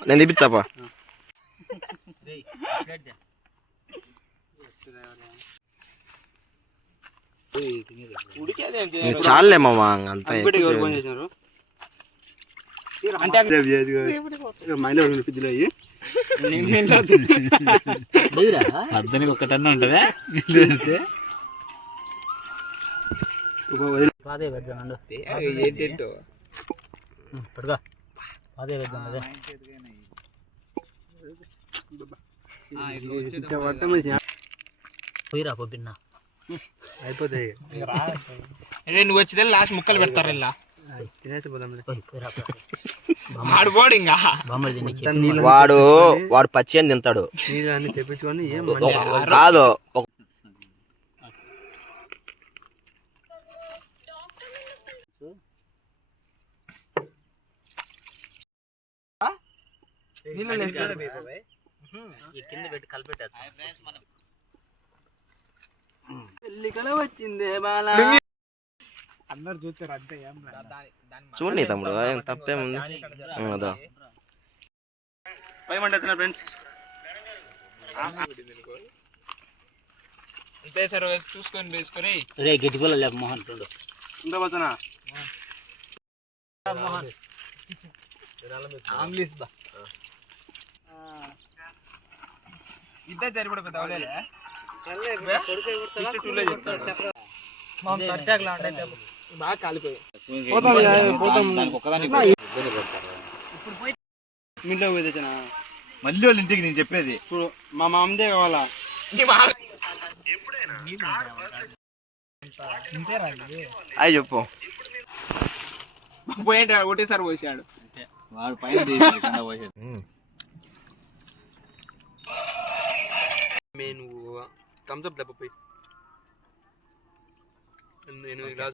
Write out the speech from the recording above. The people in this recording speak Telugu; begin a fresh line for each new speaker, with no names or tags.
నేను తీపిచ్చాపా చాలులే మామ అంత
అద్దనికి ఉంటుందా?
పాదే అదే
మంచి
పోయిరా పొద్దున్న
అయిపోతాయి.
నువ్వు వచ్చితే లాస్ట్ ముక్కలు పెడతారు ఇలా
వాడు వాడు పచ్చి అని తింటాడు. కాదు
కింద పెట్టి కలిపెట్టచ్చు
వచ్చిందే బాలా
అందరు చూస్తారు అంతే
చూడండి తమ్ముడు ఏం తప్పేముంది. అదో
పై మంట ఫ్రెండ్స్
అంతే సార్ చూసుకొని వేసుకొని
రే గట్టి పిల్ల లేక మోహన్ చూడు
ఇంత
దా ఇద్దరు సరిపడ అవలేదు బాగా కాలిపోయి
ఇంట్లో పోయి
మళ్ళీ వాళ్ళ ఇంటికి నేను చెప్పేది.
చూడు మా మామదే కావాలా?
అయ్యి చెప్పు.
పోయింటే ఒకటేసారి పోసాడు.
వాడు పైన తీసి కింద పోసేది.
మే నువ్వు